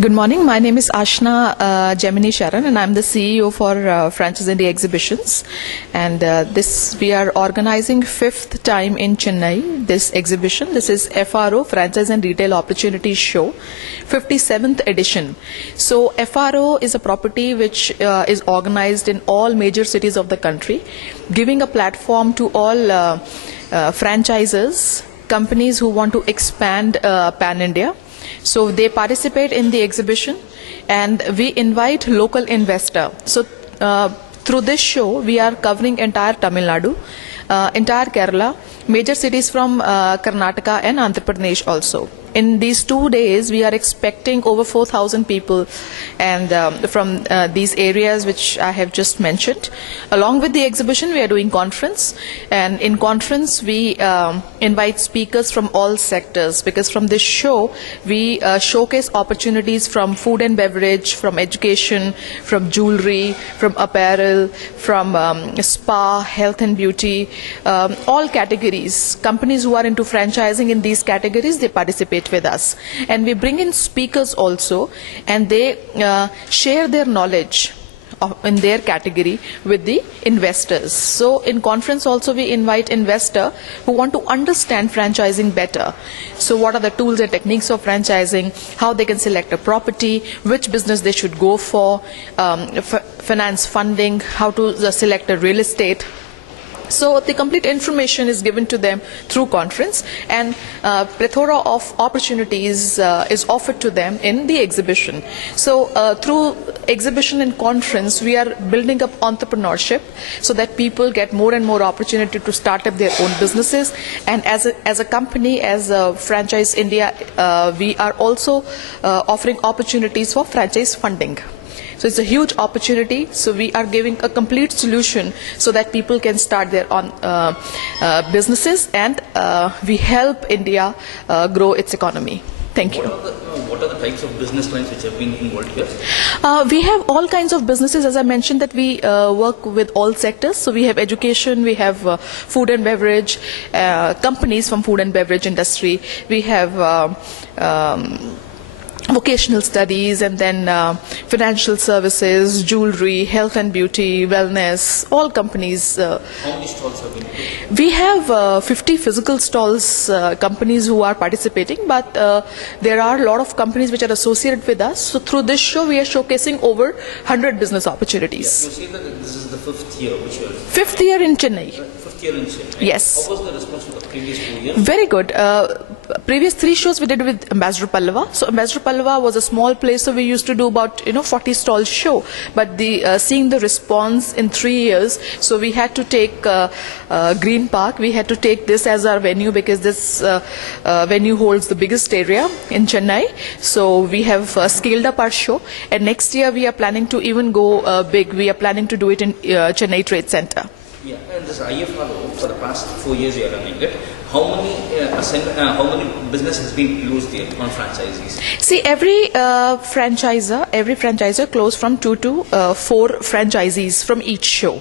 Good morning. My name is Ashna Gemini Sharan, and I'm the CEO for Franchise India Exhibitions. And this we are organizing fifth time in Chennai. This exhibition. This is FRO Franchise and Retail Opportunities Show, 57th edition. So FRO is a property which is organized in all major cities of the country, giving a platform to all franchisers, companies who want to expand pan-India. So they participate in the exhibition and we invite local investor. So through this show, we are covering entire Tamil Nadu, entire Kerala, major cities from Karnataka and Andhra Pradesh also. In these 2 days, we are expecting over 4,000 people and from these areas which I have just mentioned. Along with the exhibition, we are doing conference. And in conference, we invite speakers from all sectors because from this show, we showcase opportunities from food and beverage, from education, from jewelry, from apparel, from spa, health and beauty, all categories. Companies who are into franchising in these categories, they participate with us, and we bring in speakers also, and they share their knowledge in their category with the investors. So in conference also we invite investors who want to understand franchising better. So what are the tools and techniques of franchising, how they can select a property, which business they should go for, finance funding, how to select a real estate. So the complete information is given to them through conference, and plethora of opportunities is offered to them in the exhibition. So through exhibition and conference, we are building up entrepreneurship so that people get more and more opportunity to start up their own businesses. And as a company, as Franchise India, we are also offering opportunities for franchise funding. So it's a huge opportunity. So we are giving a complete solution so that people can start their own businesses, and we help India grow its economy. Thank you. What are the types of business lines which have been involved here? We have all kinds of businesses, as I mentioned, that we work with all sectors. So we have education, we have food and beverage, companies from food and beverage industry. We have vocational studies, and then financial services, jewelry, health and beauty, wellness, all companies. How many stalls have been put? We have 50 physical stalls, companies who are participating, but there are a lot of companies which are associated with us. So through this show, we are showcasing over 100 business opportunities. You see that this is the fifth year, which you are... Fifth year in Chennai. Fifth year in Chennai. Yes. How was the response for the previous 2 years? Very good. Previous 3 shows we did with Ambassador Pallava. So Ambassador Pallava was a small place, so we used to do about 40 stall show. But seeing the response in 3 years, so we had to take Green Park. We had to take this as our venue because this venue holds the biggest area in Chennai. So we have scaled up our show, and next year we are planning to even go big. We are planning to do it in Chennai Trade Center. Yeah, and this IFRO, for the past 4 years you are running it. How many business has been closed there on franchisees? See, every franchisor closed from 2 to 4 franchisees from each show.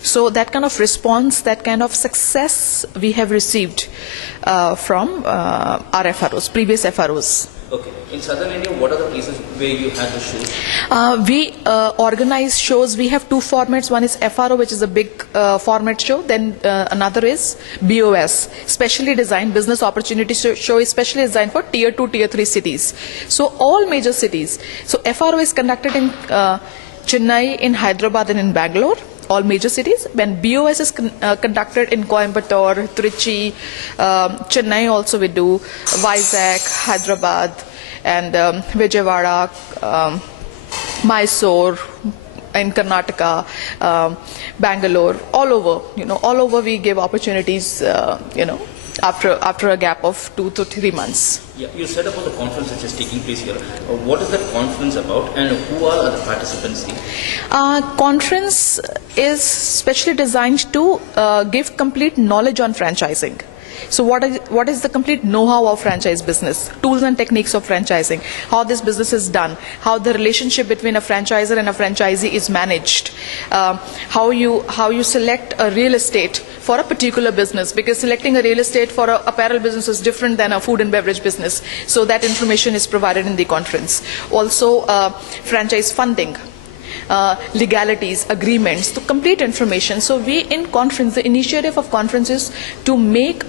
So that kind of response, that kind of success we have received from our FROs, previous FROs. Okay. In southern India, what are the places where you had the shows? We organize shows. We have 2 formats. One is FRO, which is a big format show. Then another is BOS, specially designed business opportunity show, is specially designed for tier 2, tier 3 cities. So all major cities. So FRO is conducted in Chennai, in Hyderabad, and in Bangalore. All major cities. When BOS is conducted in Coimbatore, Trichy, Chennai also we do, Vizag, Hyderabad, and Vijayawada, Mysore, in Karnataka, Bangalore, all over we give opportunities, after a gap of 2 to 3 months. Yeah, you said about the conference which is taking place here. What is that conference about, and who all are the participants here? Conference is specially designed to give complete knowledge on franchising. So what is the complete know-how of franchise business, tools and techniques of franchising, how this business is done, how the relationship between a franchisor and a franchisee is managed, how you select a real estate for a particular business, because selecting a real estate for an apparel business is different than a food and beverage business. So that information is provided in the conference. Also, franchise funding, legalities, agreements, the complete information. So we in conference, the initiative of conference is to make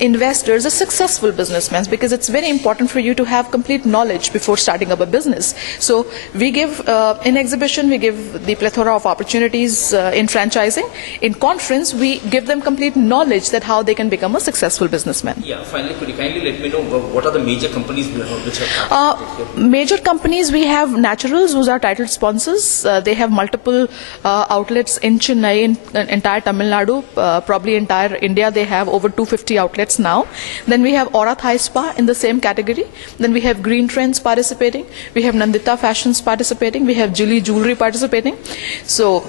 investors are successful businessmen, because it's very important for you to have complete knowledge before starting up a business. So we give, in exhibition, we give the plethora of opportunities in franchising. In conference, we give them complete knowledge that how they can become a successful businessman. Yeah, finally, could you kindly let me know what are the major companies which have participated here? Major companies, we have Naturals, who's our title sponsors. They have multiple outlets in Chennai, in entire Tamil Nadu, probably entire India. They have over 250 outlets now. Then we have Aura Thai Spa in the same category. Then we have Green Trends participating. We have Nandita Fashions participating. We have Jilly Jewelry participating. So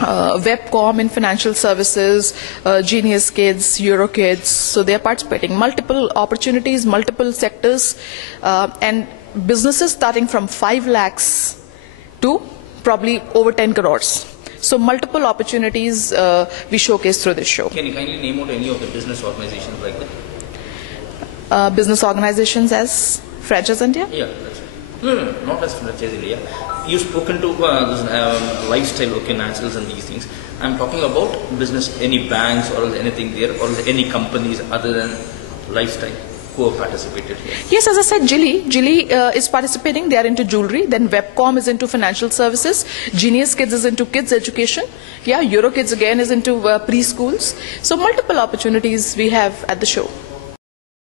Webcom in financial services, Genius Kids, Eurokids, so they are participating. Multiple opportunities, multiple sectors, and businesses starting from 5 lakhs to probably over 10 crores. So multiple opportunities we showcase through this show. Can you kindly name out any of the business organizations like that? Business organizations as Franchise India? Yeah, that's right. No, not as Franchise India. You've spoken to this, lifestyle, okay, naturals and these things. I'm talking about business, any banks or anything there, or any companies other than lifestyle who have participated here. Yes, as I said, Jilly is participating. They are into jewelry. Then Webcom is into financial services. Genius Kids is into kids education. Yeah, Eurokids again is into preschools. So multiple opportunities we have at the show.